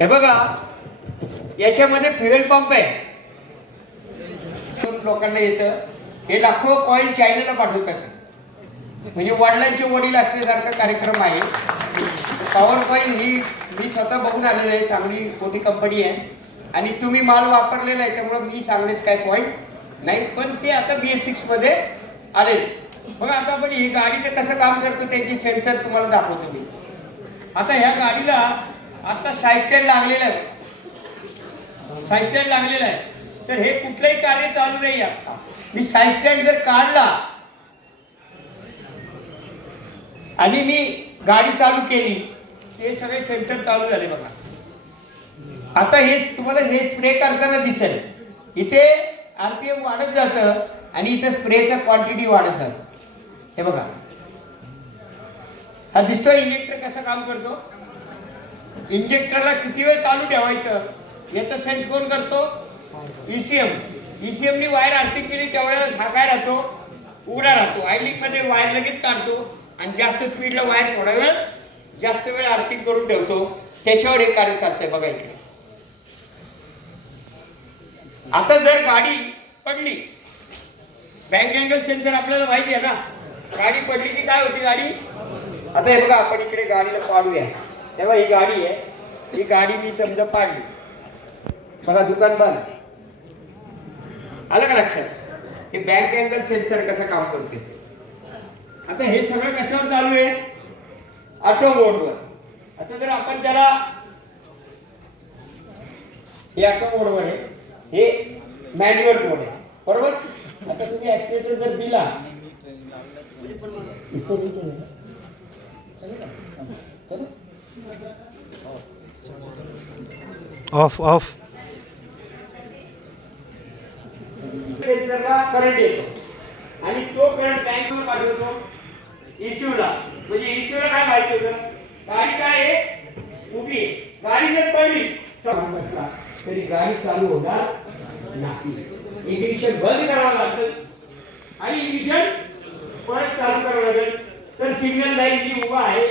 हे बघा, याच्यामध्ये फ्युएल पंप आहे. लोकांना येतं, हे लाखो कॉईल चायनाला पाठवतात. म्हणजे वडिलांचे वडील असल्यासारखा कार्यक्रम आहे. पॉवर कॉईल ही मी स्वतः बघून आलेलं आहे. चांगली मोठी कंपनी आहे आणि तुम्ही माल वापरलेला आहे, त्यामुळे मी सांगण्यात काय पॉईंट नाही. पण ते आता BS6 मध्ये आलेले. बघा आता आपण ही गाडीचं कसं काम करतो त्यांची सेन्सर तुम्हाला दाखवतो मी. आता ह्या गाडीला आता साईड स्टँड लागलेलं आहे. साईड स्टँड लागलेलं आहे, तर हे कुठलंही कार्य चालू नाही. आता मी साईड स्टँड जर काढला आणि मी गाडी चालू केली, हे सगळे सेन्सर चालू झाले. बघा आता हे तुम्हाला हे स्प्रे करताना दिसेल. इथे RPM वाढत जातं आणि इथे स्प्रेचा क्वांटिटी वाढत जातं. हे बघा, हा दिसतो इंजेक्टर कसं काम करतो. इंजेक्टरला किती वेळ चालू ठेवायचं याचा सेन्स कोण करतो? ECM नी वायर आर्थिक केली त्यावेळेला हा काय राहतो, उघडा राहतो. आयलिंग मध्ये वायर लगेच काढतो आणि जास्त स्पीडला वायर थोडा वेळ जास्त वेळ आर्थिक करून ठेवतो. त्याच्यावर हे कार्य चालतंय. बघा इकडे आता जर गाडी पडली, बँक अँगल सेन्सर आपल्याला माहिती आहे ना, गाडी पडली की काय होती गाडी. आता हे बघा, आपण इकडे गाडीला पाडूया. तेव्हा ही गाडी आहे, ही गाडी मी समजा पाडली. बघा दुकान बंद. आलं का लक्षात? हे बँक अँगल सेन्सर कसं काम करते. आता हे सगळं कशावर चालू आहे? ऑटो मोडवर. आता जर आपण त्याला, हे ऑटो मोडवर आहे, हे मॅन्युअल मोड आहे, बरोबर. आता तुम्ही ऍक्सिलेटर जर दिला, ऑफ ऑफ सेन्सरला करंट येतो आणि तो करंट बँकवर पाठवतो ECU ला. म्हणजे ECU ला काय माहिती होतं, गाडी काय आहे, उभी आहे. गाडी जर पडली तरी गाडी चालू होणार नाही. इग्निशन बंद करावं लागेल आणि इग्निशन परत चालू करावं लागेल. तर सिग्नल लाईन जी उभा आहे